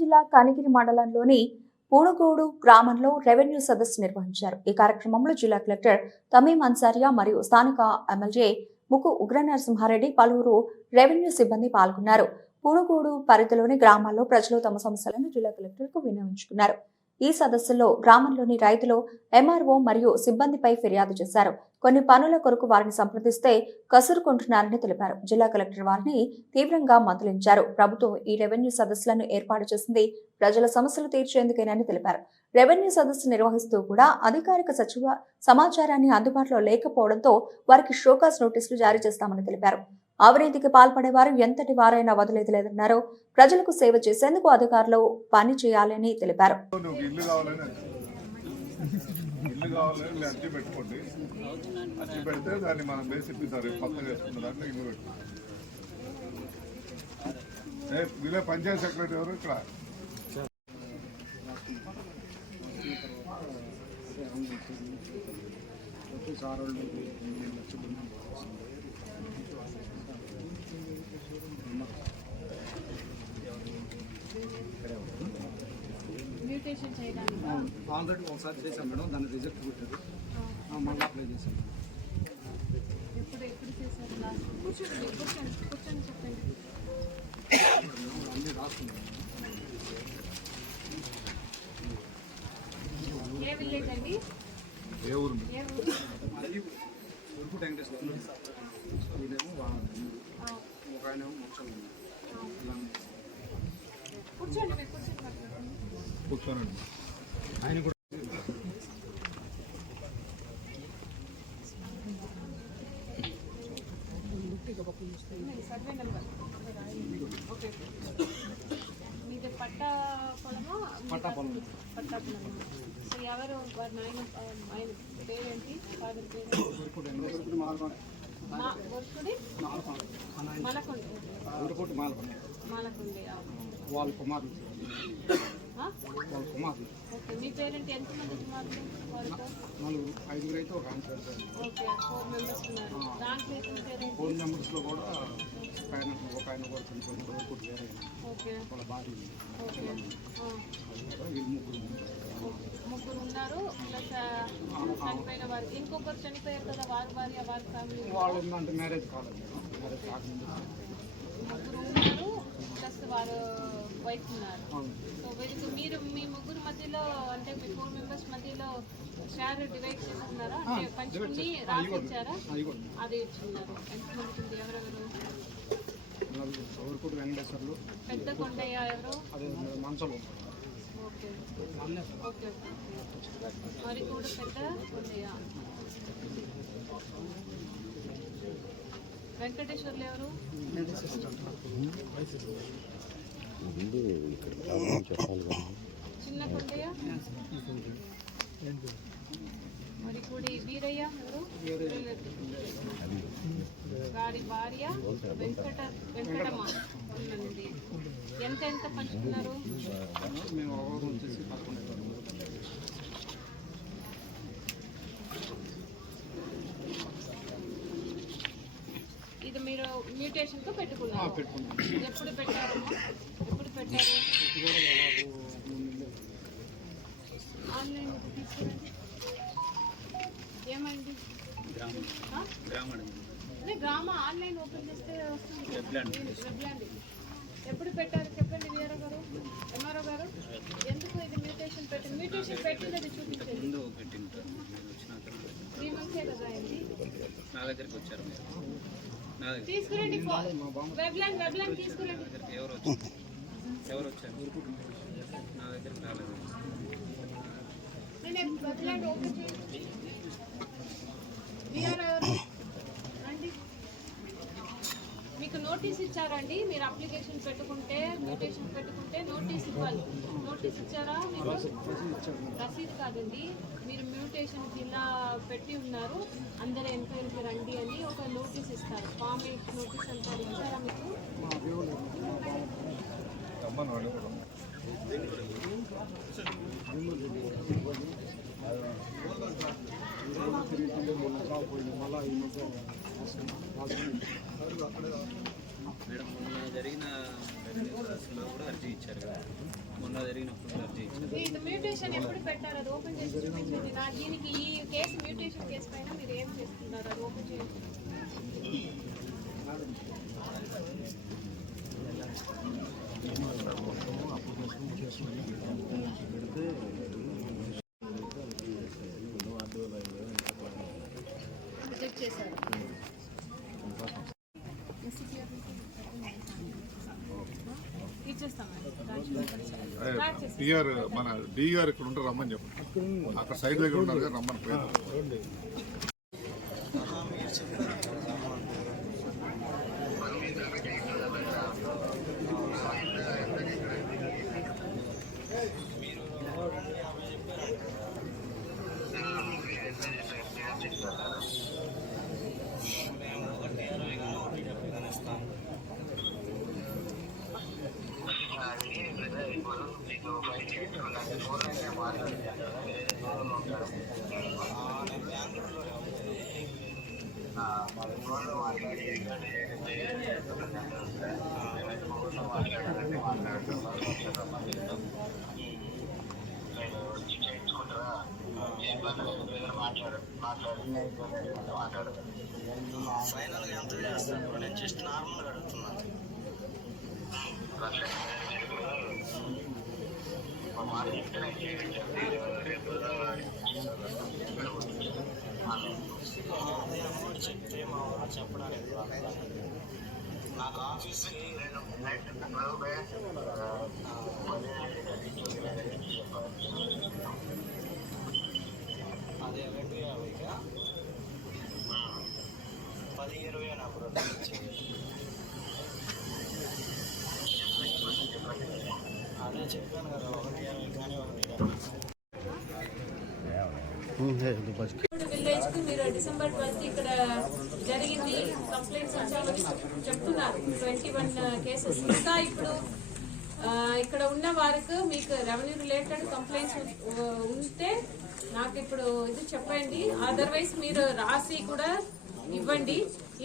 జిల్లా కనిగిరి మండలంలోని పూణగోడు గ్రామంలో రెవెన్యూ సదస్సు నిర్వహించారు. ఈ కార్యక్రమంలో జిల్లా కలెక్టర్ తమీం అన్సారియా మరియు స్థానిక ఎమ్మెల్యే ముక్కు ఉగ్రనరసింహారెడ్డి పలువురు రెవెన్యూ సిబ్బంది పాల్గొన్నారు. పూణగోడు పరిధిలోని గ్రామాల్లో ప్రజలు తమ సమస్యలను జిల్లా కలెక్టర్కు విన్నవించుకున్నారు. ఈ సదస్సులో గ్రామంలోని రైతులు ఎంఆర్ఓ మరియు సిబ్బందిపై ఫిర్యాదు చేశారు. కొన్ని పనుల కొరకు వారిని సంప్రదిస్తే కసురుకుంటున్నారని తెలిపారు. జిల్లా కలెక్టర్ వారిని తీవ్రంగా మందలించారు. ప్రభుత్వం ఈ రెవెన్యూ సదస్సులను ఏర్పాటు చేసింది ప్రజల సమస్యలు తీర్చేందుకేనని తెలిపారు. రెవెన్యూ సదస్సు నిర్వహిస్తూ కూడా అధికారిక సచివ సమాచారాన్ని అందుబాటులో లేకపోవడంతో వారికి షోకాస్ నోటీసులు జారీ చేస్తామని తెలిపారు. అవినీతికి పాల్పడేవారు ఎంతటి వారైనా వదిలేది లేదన్నారు. ప్రజలకు సేవ చేసేందుకు అధికారులు పని చేయాలని తెలిపారు. పంచాయత్ సెక్రటరీ ఎవరు ఇక్కడ మ్యూటేషన్ చేయడానికి ఆల్రెడీ ఒకసారి చేశాం మేడం, దాన్ని రిజెక్ట్ కొట్టారు, మళ్ళీ అప్లై చేశాం. ఎప్పుడు చేశారు? కూర్చొని చెప్పండి. అన్నీ రాస్తున్నాం. ఏ విలేజ్ అండి? ఏ ఊరు? ఉరుకు వెంకటేశ్వర ఇదేమో ఒక ఆయన మోక్షాలు కూర్చోండి. కూర్చోనండి. ఆయన కూడా సర్వే నెంబర్ ఓకే. మీది పట్టా పొలమా? పట్టా పొలం. సో ఎవరు ఆయన పేరేంటి? ఫాదర్ పేరు మాలకొండ. వాళ్ళ కుమారులు. ఓకే. మీ పేరెంట్ ఎంతమంది కుమారులు? నలుగురు, ఐదుగురు అయితే ఒక ఆయన పేరు. ఓకే, 4 మెంబర్స్ ఉన్నారు. దాంట్లో పేరెంట్ 4 మెంబర్స్లో కూడా ఒక ఆయన కూడా చనిపోయిన ఒకటి వేరే ఓకే వాళ్ళ భార్య. ఓకే. వీళ్ళు ముగ్గురు ఉన్నారు. ప్లస్ చనిపోయిన వారు ఇంకొకరు చనిపోయారు కదా, వారి భార్య వారి ఫ్యామిలీ వాళ్ళు ఉందంటే మ్యారేజ్ కాలేదు, మ్యారేజ్ కాకముందు ముగ్గురు ఉన్నారు. ప్లస్ వారు వైఫ్ ఉన్నారు. సో వీరికి మీరు మీ ముగ్గురు మధ్యలో అంటే మీ 4 మెంబర్స్ మధ్యలో షేర్ డివైడ్ చేసుకున్నారా? అంటే పంచుకుని రాసి ఇచ్చారా? అది ఇచ్చున్నారు. ఎంతమంది ఎవరెవరు? ఎవరికూడ వెంకటేశ్వర్లు, పెద్ద కొండయ్య ఎవరు? అదే మంచలు. Okay okay. మరి కూడా పెద్ద కొండయ్య. వెంకటేశ్వర్లు ఎవరు? చిన్న కొండయ్య. మరి కూడి వీరయ్య ఎవరు? గారి భార్య వెంకటమ్మ. ఎంత పంచుకున్నారు? మేము వచ్చేసి 11. ఇది మీరు మ్యూటేషన్ తో పెట్టుకున్నారు. ఎప్పుడు పెట్టారు? ఆన్లైన్ తీసుకురండి. ఏమైంది? గ్రామ ఆన్లైన్ ఓపెన్ చేస్తే వస్తుంది. వెబ్లాండ్ ఎప్పుడు పెట్టారు చెప్పండి వీఆర్ఓ గారు, ఎంఆర్ఓ గారు. ఎందుకు ఇది మ్యూటేషన్ పెట్టింది? మ్యూటేషన్ పెట్టింది అది చూపించండి. 3 months కదా అయింది. నా దగ్గరికి వచ్చారు తీసుకురండి. వెబ్లాండ్ తీసుకురండి. ఎవరు వచ్చారు? నా దగ్గరికి రాలేదు. నేను వెబ్లాండ్ ఓపెన్ చేయండి. వీఆర్ఓ రండి. మీకు నోటీస్ ఇచ్చారండి. మీరు అప్లికేషన్ పెట్టుకుంటే మ్యూటేషన్ పెట్టుకుంటే నోటీస్ ఇవ్వాలి. నోటీస్ ఇచ్చారా మీకు? రసీదు కాదండి. మీరు మ్యూటేషన్ జిల్లా పెట్టి ఉన్నారు, అందరూ ఎంక్వైరీకి రండి అని ఒక నోటీస్ ఇస్తారు. ఫామ్ 8 నోటీస్ అంటారు. ఇచ్చారా మీకు? మళ్ళీ మేడం మొన్న జరిగిన రెవెన్యూ సదస్సులో కూడా అర్జీ ఇచ్చారు కదా, మొన్న జరిగినప్పుడు అర్జీ ఇచ్చారు. ఇది మ్యూటేషన్ ఎప్పుడు పెట్టారు? అది ఓపెన్ చేసి చూపించండి. నా దీనికి ఈ కేసు మ్యూటేషన్ కేసు పైన మీరు ఏం చేస్తున్నారు? అది ఓపెన్ చేయండి. రిజెక్ట్ చేశారు. టీఆర్ మన డి గారు ఇక్కడ ఉంటే రమ్మని చెప్పండి. అక్కడ సైడ్ దగ్గర ఉన్నారు కదా, రమ్మని పేరు. ఫైనల్ గా ఎంత చేస్తారు? నేను జస్ట్ నార్మల్ గా అడుగుతున్నాను. అదే అమౌంట్ చెప్తే మా వాళ్ళు చెప్పడానికి నాకు ఆఫీస్కి అదే 250గా 10-20 నాకు రొట్టెలు ఇచ్చేది. అదే చెప్పాను కదా, 150 కానీ 1 విలేజ్ కు మీరు డిసెంబర్ 20 ఇక్కడ జరిగింది కంప్లైంట్స్ వచ్చాయని చెప్తున్నారు. 21 కేసెస్. ఇంకా ఇప్పుడు ఇక్కడ ఉన్న వారికి మీకు రెవెన్యూ రిలేటెడ్ కంప్లైంట్స్ ఉంటే నాకు ఇప్పుడు ఇది చెప్పండి. అదర్వైజ్ మీరు రాసి కూడా ఇవ్వండి.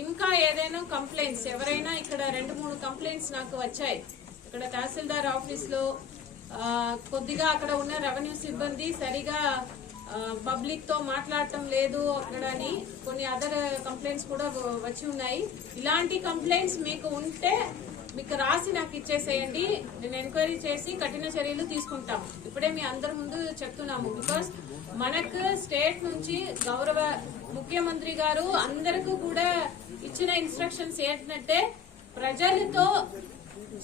ఇంకా ఏదైనా కంప్లైంట్స్ ఎవరైనా ఇక్కడ 2-3 కంప్లైంట్స్ నాకు వచ్చాయి. ఇక్కడ తహసీల్దార్ ఆఫీస్ లో కొద్దిగా అక్కడ ఉన్న రెవెన్యూ సిబ్బంది సరిగా పబ్లిక్ తో మాట్లాడటం లేదు అక్కడ అని కొన్ని అదర్ కంప్లైంట్స్ కూడా వచ్చి ఉన్నాయి. ఇలాంటి కంప్లైంట్స్ మీకు ఉంటే మీకు రాసి నాకు ఇచ్చేసేయండి. నేను ఎంక్వైరీ చేసి కఠిన చర్యలు తీసుకుంటాము. ఇప్పుడే మీ అందరి ముందు చెప్తున్నాము. బికాస్ మనకు స్టేట్ నుంచి గౌరవ ముఖ్యమంత్రి గారు అందరికీ కూడా ఇచ్చిన ఇన్స్ట్రక్షన్స్ ఏంటంటే ప్రజలతో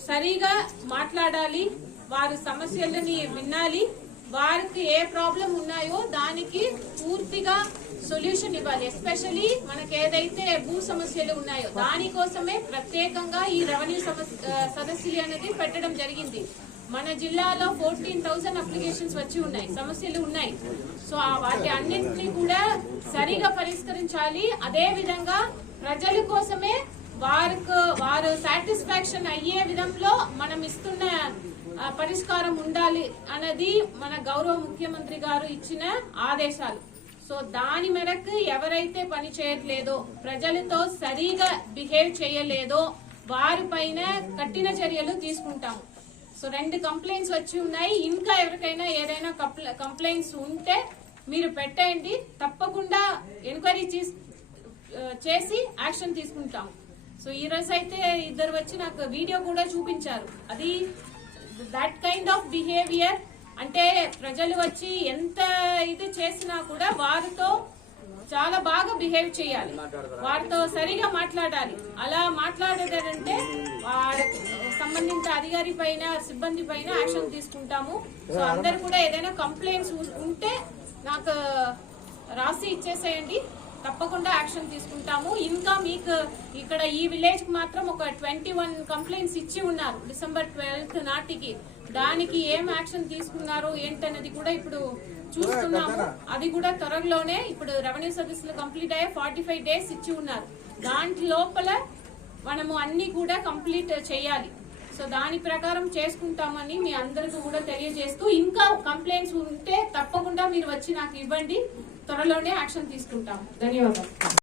సరిగా మాట్లాడాలి, వారి సమస్యలని వినాలి, వారికి ఏ ప్రాబ్లం ఉన్నాయో దానికి పూర్తిగా సొల్యూషన్ ఇవ్వాలి. ఎస్పెషలీ మనకు ఏదైతే భూ సమస్యలు ఉన్నాయో దానికోసమే ప్రత్యేకంగా ఈ రెవెన్యూ సదస్సులు అనేది పెట్టడం జరిగింది. మన జిల్లాలో 14,000 అప్లికేషన్స్ వచ్చి ఉన్నాయి, సమస్యలు ఉన్నాయి. సో వాటి అన్నింటినీ కూడా సరిగా పరిష్కరించాలి. అదే విధంగా ప్రజల కోసమే వారు సాటిస్ఫాక్షన్ అయ్యే విధంలో మనం ఇస్తున్న పరిష్కారం ఉండాలి అన్నది మన గౌరవ ముఖ్యమంత్రి గారు ఇచ్చిన ఆదేశాలు. సో దాని మేరకు ఎవరైతే పని చేయట్లేదో, ప్రజలతో సరిగా బిహేవ్ చేయలేదో వారిపైన కఠిన చర్యలు తీసుకుంటాము. సో 2 కంప్లైంట్స్ వచ్చి ఉన్నాయి. ఇంకా ఎవరికైనా ఏదైనా కంప్లైంట్స్ ఉంటే మీరు పెట్టండి. తప్పకుండా ఎంక్వైరీ చేసి యాక్షన్ తీసుకుంటాము. సో ఈ రోజు అయితే ఇద్దరు వచ్చి నాకు వీడియో కూడా చూపించారు. అది దట్ కైండ్ ఆఫ్ బిహేవియర్ అంటే ప్రజలు వచ్చి ఎంత ఇది చేసినా కూడా వారితో చాలా బాగా బిహేవ్ చేయాలి, వారితో సరిగా మాట్లాడాలి. అలా మాట్లాడేదంటే సంబంధిత అధికారి పైన సిబ్బంది పైన యాక్షన్ తీసుకుంటాము. సో అందరు కూడా ఏదైనా కంప్లైంట్స్ ఉంటే నాకు రాసి ఇచ్చేసేయండి, తప్పకుండా యాక్షన్ తీసుకుంటాము. ఇంకా మీకు ఇక్కడ ఈ విలేజ్ కి మాత్రం ఒక 21 కంప్లైంట్స్ ఇచ్చి ఉన్నారు డిసెంబర్ 12 నాటికి. దానికి ఏం యాక్షన్ తీసుకున్నారు ఏంటనేది కూడా ఇప్పుడు చూస్తున్నాము. అది కూడా త్వరలోనే ఇప్పుడు రెవెన్యూ సర్వీసులు కంప్లీట్ అయ్యే 45 డేస్ ఇచ్చి ఉన్నారు. దాంట్ లోపల మనము అన్ని కూడా కంప్లీట్ చేయాలి. సో దాని ప్రకారం చేసుకుంటామని మీ అందరికీ కూడా తెలియజేస్తూ, ఇంకా కంప్లైంట్స్ ఉంటే తప్పకుండా మీరు వచ్చి నాకు ఇవ్వండి, త్వరలోనే యాక్షన్ తీసుకుంటాము. ధన్యవాదాలు.